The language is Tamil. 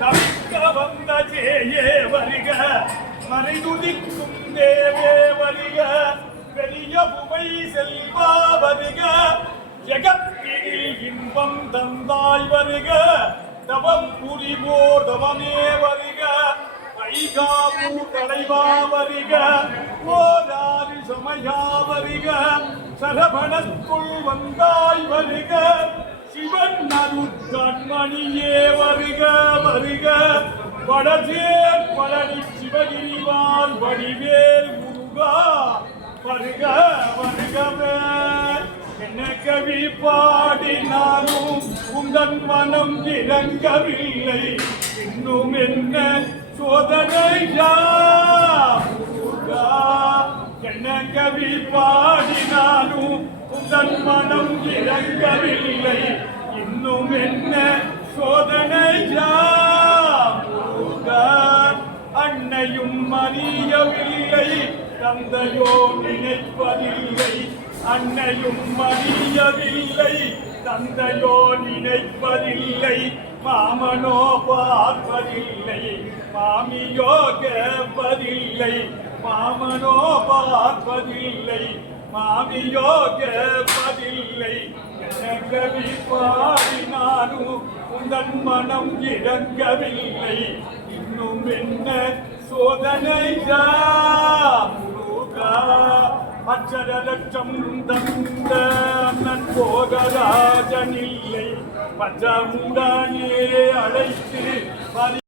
தவிக்க வந்த ஜேயே வருக மறைதுதிக்கும் தேவே வருக பெரிய புவை செல்வா வருக ஜெகத்தினில் இன்பம் தந்தாய் வருக தவம் புரிவோர் தவமே வருக ஐகாபூ தலைவா வருக ஓராரி சமயா வருக சரபணத்துள் வந்தாய் வருக சிவன் அருட்கண்மணியே வருக வருக வடசேர் பழனி சிவகிரிவான் வடிவேல் முருகா வருக வருகவே என்ன கவி பாடினாலும் உந்தன் மனம் இறங்கவில்லை இன்னும் என்ன சோதனையா முருகா என்ன கவி பாடினாலும் உந்தன் மனம் இறங்கவில்லை இன்னும் என்ன சோதனையா முருகா அன்னையும் அறியவில்லை தந்தையோ நினைப்பதில்லை அன்னையும் அறியவில்லை தந்தையோ நினைப்பதில்லை மாமனோ பார்ப்பதில்லை மாமியோ கேட்பதில்லை மாமனோ பார்ப்பதில்லை மாமியோ கேட்பதில்லை கவி பாடினாலும் உந்தன் மனம் இறங்கவில்லை இன்னும் என்ன சோதனையா முருகா அச்சர லட்சம் தந்த போகராஜனில்லை பஞ்சமுடனே அழைத்து